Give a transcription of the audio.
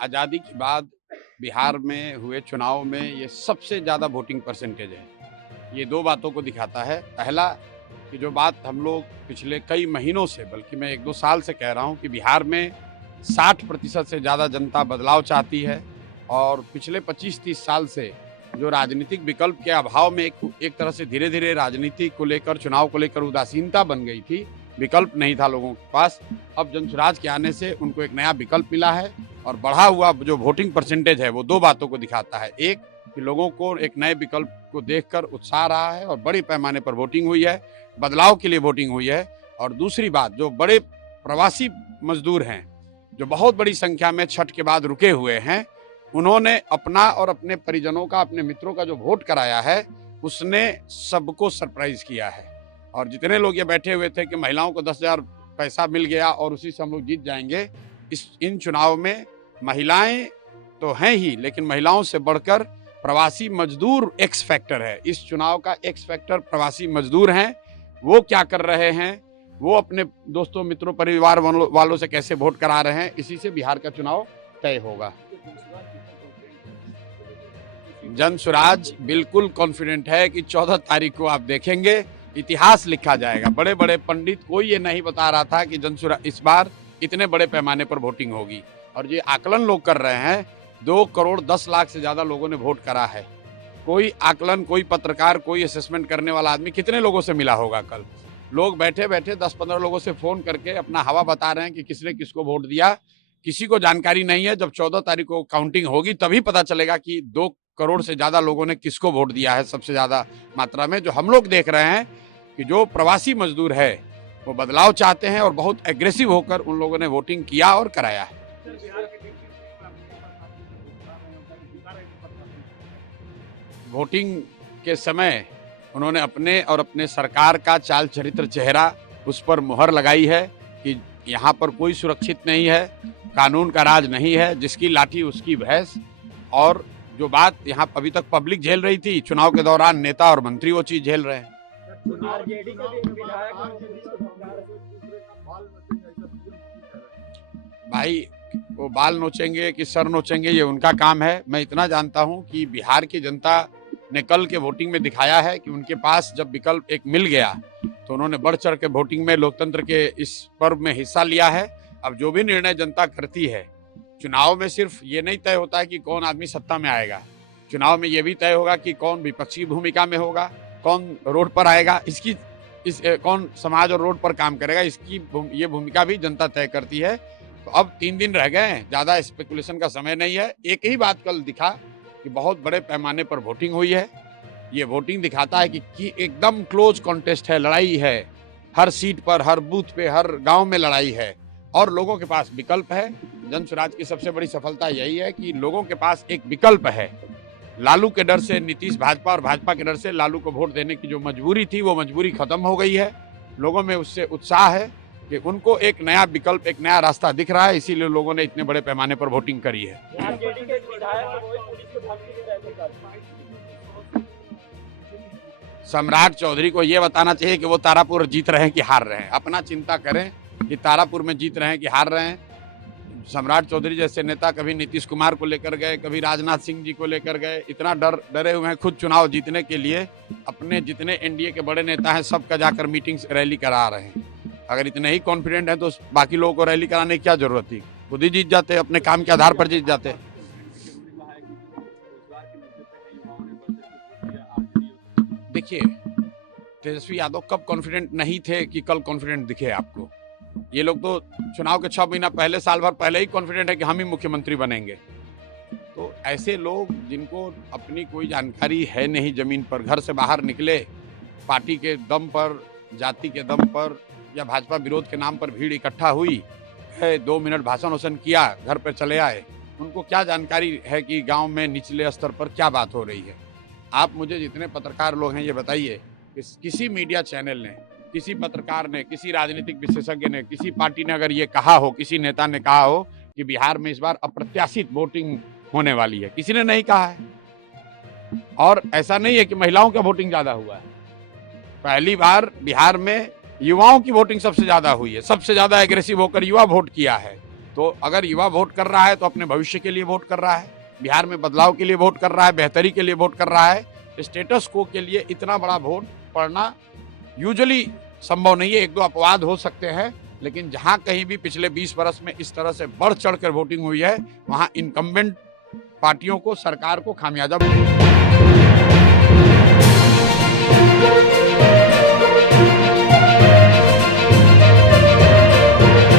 आज़ादी के बाद बिहार में हुए चुनाव में ये सबसे ज़्यादा वोटिंग परसेंटेज है। ये 2 बातों को दिखाता है। पहला कि जो बात हम लोग पिछले कई महीनों से, बल्कि मैं 1-2 साल से कह रहा हूँ कि बिहार में 60% से ज़्यादा जनता बदलाव चाहती है और पिछले 25-30 साल से जो राजनीतिक विकल्प के अभाव में एक तरह से धीरे-धीरे राजनीति को लेकर, चुनाव को लेकर उदासीनता बन गई थी, विकल्प नहीं था लोगों के पास। अब जनसुराज के आने से उनको एक नया विकल्प मिला है और बढ़ा हुआ जो वोटिंग परसेंटेज है वो 2 बातों को दिखाता है। एक कि लोगों को एक नए विकल्प को देखकर उत्साह रहा है और बड़े पैमाने पर वोटिंग हुई है, बदलाव के लिए वोटिंग हुई है। और दूसरी बात, जो बड़े प्रवासी मजदूर हैं, जो बहुत बड़ी संख्या में छठ के बाद रुके हुए हैं, उन्होंने अपना और अपने परिजनों का, अपने मित्रों का जो वोट कराया है, उसने सबको सरप्राइज किया है। और जितने लोग ये बैठे हुए थे कि महिलाओं को 10,000 पैसा मिल गया और उसी से हम लोग जीत जाएंगे, इन चुनाव में महिलाएं तो हैं ही, लेकिन महिलाओं से बढ़कर प्रवासी मजदूर एक्स फैक्टर है। इस चुनाव का एक्स फैक्टर प्रवासी मजदूर हैं। वो क्या कर रहे हैं, वो अपने दोस्तों, मित्रों, परिवार वालों से कैसे वोट करा रहे हैं, इसी से बिहार का चुनाव तय होगा। जनसुराज बिल्कुल कॉन्फिडेंट है कि 14 तारीख को आप देखेंगे, इतिहास लिखा जाएगा। बड़े बड़े पंडित, कोई ये नहीं बता रहा था कि जनसुराज इस बार इतने बड़े पैमाने पर वोटिंग होगी। और ये आकलन लोग कर रहे हैं, 2 करोड़ 10 लाख से ज्यादा लोगों ने वोट करा है। कोई आकलन, कोई पत्रकार, कोई असेसमेंट करने वाला आदमी कितने लोगों से मिला होगा कल? लोग बैठे बैठे 10-15 लोगों से फोन करके अपना हवा बता रहे हैं कि किसने किसको वोट दिया। किसी को जानकारी नहीं है। जब 14 तारीख को काउंटिंग होगी तभी पता चलेगा कि 2 करोड़ से ज्यादा लोगों ने किसको वोट दिया है सबसे ज्यादा मात्रा में। जो हम लोग देख रहे हैं कि जो प्रवासी मजदूर है वो बदलाव चाहते हैं और बहुत एग्रेसिव होकर उन लोगों ने वोटिंग किया और कराया है। वोटिंग के समय उन्होंने अपने और अपने सरकार का चाल चरित्र, चेहरा, उस पर मुहर लगाई है कि यहाँ पर कोई सुरक्षित नहीं है, कानून का राज नहीं है, जिसकी लाठी उसकी भैंस। और जो बात यहाँ अभी तक पब्लिक झेल रही थी, चुनाव के दौरान नेता और मंत्री वो चीज झेल रहे हैं। भाई, वो बाल नोचेंगे कि सर नोचेंगे, ये उनका काम है। मैं इतना जानता हूं कि बिहार की जनता ने कल के वोटिंग में दिखाया है कि उनके पास जब विकल्प एक मिल गया तो उन्होंने बढ़ चढ़ के वोटिंग में, लोकतंत्र के इस पर्व में हिस्सा लिया है। अब जो भी निर्णय जनता करती है, चुनाव में सिर्फ ये नहीं तय होता है कि कौन आदमी सत्ता में आएगा, चुनाव में ये भी तय होगा कि कौन विपक्षी भूमिका में होगा, कौन रोड पर आएगा, कौन समाज और रोड पर काम करेगा, इसकी ये भूमिका भी जनता तय करती है। तो अब 3 दिन रह गए हैं, ज्यादा स्पेकुलेशन का समय नहीं है। एक ही बात कल दिखा कि बहुत बड़े पैमाने पर वोटिंग हुई है। ये वोटिंग दिखाता है कि एकदम क्लोज कॉन्टेस्ट है, लड़ाई है, हर सीट पर, हर बूथ पे, हर गांव में लड़ाई है और लोगों के पास विकल्प है। जनसुराज की सबसे बड़ी सफलता यही है कि लोगों के पास एक विकल्प है। लालू के डर से नीतीश भाजपा और भाजपा के डर से लालू को वोट देने की जो मजबूरी थी, वो मजबूरी खत्म हो गई है। लोगों में उससे उत्साह है कि उनको एक नया विकल्प, एक नया रास्ता दिख रहा है, इसीलिए लोगों ने इतने बड़े पैमाने पर वोटिंग करी है। सम्राट चौधरी को यह बताना चाहिए कि वो तारापुर जीत रहे हैं कि हार रहे हैं। अपना चिंता करें कि तारापुर में जीत रहे हैं कि हार रहे हैं। सम्राट चौधरी जैसे नेता कभी नीतीश कुमार को लेकर गए, कभी राजनाथ सिंह जी को लेकर गए, इतना डरे हुए हैं खुद चुनाव जीतने के लिए। अपने जितने एनडीए के बड़े नेता हैं सबका जाकर मीटिंग्स, रैली करा रहे हैं। अगर इतने ही कॉन्फिडेंट हैं तो बाकी लोगों को रैली कराने की क्या जरूरत थी? खुद ही जीत जाते, अपने काम के आधार पर जीत जाते। देखिए, तेजस्वी यादव कब कॉन्फिडेंट नहीं थे कि कल कॉन्फिडेंट दिखे आपको? ये लोग तो चुनाव के 6 महीना पहले, साल भर पहले ही कॉन्फिडेंट है कि हम ही मुख्यमंत्री बनेंगे। तो ऐसे लोग जिनको अपनी कोई जानकारी है नहीं, जमीन पर घर से बाहर निकले, पार्टी के दम पर, जाति के दम पर या भाजपा विरोध के नाम पर भीड़ इकट्ठा हुई है, 2 मिनट भाषण वाषण किया, घर पर चले आए। उनको क्या जानकारी है कि गांव में निचले स्तर पर क्या बात हो रही है? आप मुझे, जितने पत्रकार लोग हैं, ये बताइए कि किसी मीडिया चैनल ने, किसी पत्रकार ने, किसी राजनीतिक विशेषज्ञ ने, किसी पार्टी ने अगर ये कहा हो, किसी नेता ने कहा हो कि बिहार में इस बार अप्रत्याशित वोटिंग होने वाली है? किसी ने नहीं कहा है। और ऐसा नहीं है कि महिलाओं का वोटिंग ज्यादा हुआ है। पहली बार बिहार में युवाओं की वोटिंग सबसे ज्यादा हुई है, सबसे ज्यादा एग्रेसिव होकर युवा वोट किया है। तो अगर युवा वोट कर रहा है तो अपने भविष्य के लिए वोट कर रहा है, बिहार में बदलाव के लिए वोट कर रहा है, बेहतरी के लिए वोट कर रहा है। स्टेटस को के लिए इतना बड़ा वोट पड़ना यूजुअली संभव नहीं है। एक दो अपवाद हो सकते हैं, लेकिन जहां कहीं भी पिछले 20 वर्ष में इस तरह से बढ़ चढ़कर वोटिंग हुई है, वहां इनकम्बेंट पार्टियों को, सरकार को खामियाजा